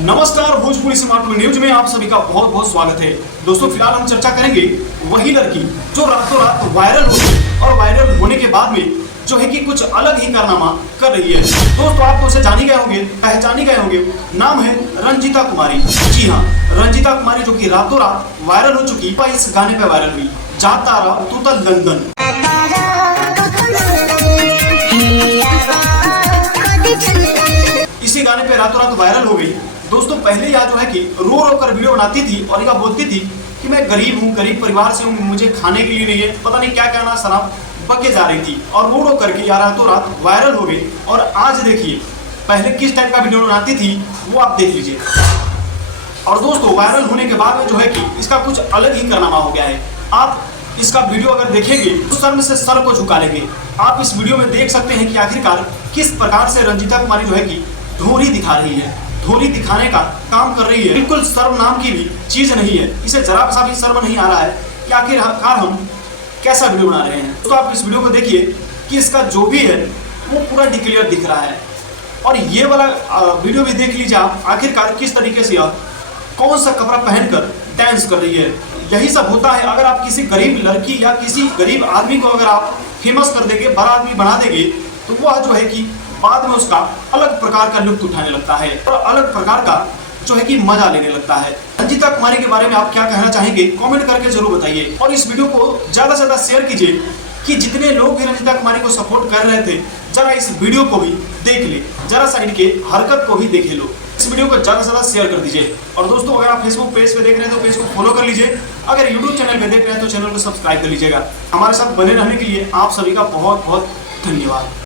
नमस्कार, Bhojpuri smart news में आप सभी का बहुत बहुत स्वागत है। दोस्तों, फिलहाल हम चर्चा करेंगे वही लड़की जो रातों रात वायरल हुई और वायरल होने के बाद में जो है कि कुछ अलग ही कारनामा कर रही है। दोस्तों, आप तो उसे जानी गए होंगे, पहचानी गए होंगे। नाम है रंजीता कुमारी। जी हाँ, रंजीता कुमारी जो कि रातों रात वायरल हो चुकी। वह इस गाने पे वायरल हुई, जा तारा तू तो लंदन। इसी गाने पे रातों रात वायरल हो गई। दोस्तों, पहले यह जो है कि रो रो कर वीडियो बनाती थी और यह बोलती थी कि मैं गरीब हूँ, गरीब परिवार से हूँ, मुझे खाने के लिए नहीं है, पता नहीं क्या कहना शराब बके जा रही थी और रो रो करके यार रातों रात वायरल हो गई। और आज देखिए पहले किस टाइप का वीडियो बनाती थी वो आप देख लीजिए। और दोस्तों, वायरल होने के बाद में जो है कि इसका कुछ अलग ही कारनामा हो गया है। आप इसका वीडियो अगर देखेंगे तो शर्म से सर को झुका लेंगे। आप इस वीडियो में देख सकते हैं कि आखिरकार किस प्रकार से रंजीता कुमारी जो है कि ढोरी दिखा रही है, ढोरी दिखाने का काम कर रही है। बिल्कुल शर्म नाम की भी चीज नहीं है। इसे जरा सा भी शर्म नहीं आ रहा है कि आखिरकार हम कैसा वीडियो बना रहे हैं। तो आप इस वीडियो को देखिए कि इसका जो भी है वो पूरा डिक्लेयर दिख रहा है। और ये वाला वीडियो भी देख लीजिए आप, आखिरकार किस तरीके से कौन सा कपड़ा पहनकर डांस कर रही है। यही सब होता है। अगर आप किसी गरीब लड़की या किसी गरीब आदमी को अगर आप फेमस कर देंगे, बड़ा आदमी बना देंगे, तो वह जो है कि बाद में उसका अलग प्रकार का लुत्फ उठाने लगता है और अलग प्रकार का जो है कि मजा लेने लगता है। रंजीता कुमारी के बारे में आप क्या कहना चाहेंगे, कमेंट करके जरूर बताइए। और इस वीडियो को ज्यादा से ज्यादा शेयर कीजिए कि जितने लोग भी रंजीता कुमारी को सपोर्ट कर रहे थे, जरा इस वीडियो को भी देख ले, जरा सा इनके हरकत को भी देखे लो। इस वीडियो को ज्यादा से ज्यादा शेयर कर दीजिए। और दोस्तों, अगर आप फेसबुक पेज पे देख रहे हैं तो पेज को फॉलो कर लीजिए। अगर यूट्यूब चैनल पे देख रहे हैं तो चैनल को सब्सक्राइब कर लीजिएगा। हमारे साथ बने रहने के लिए आप सभी का बहुत बहुत धन्यवाद।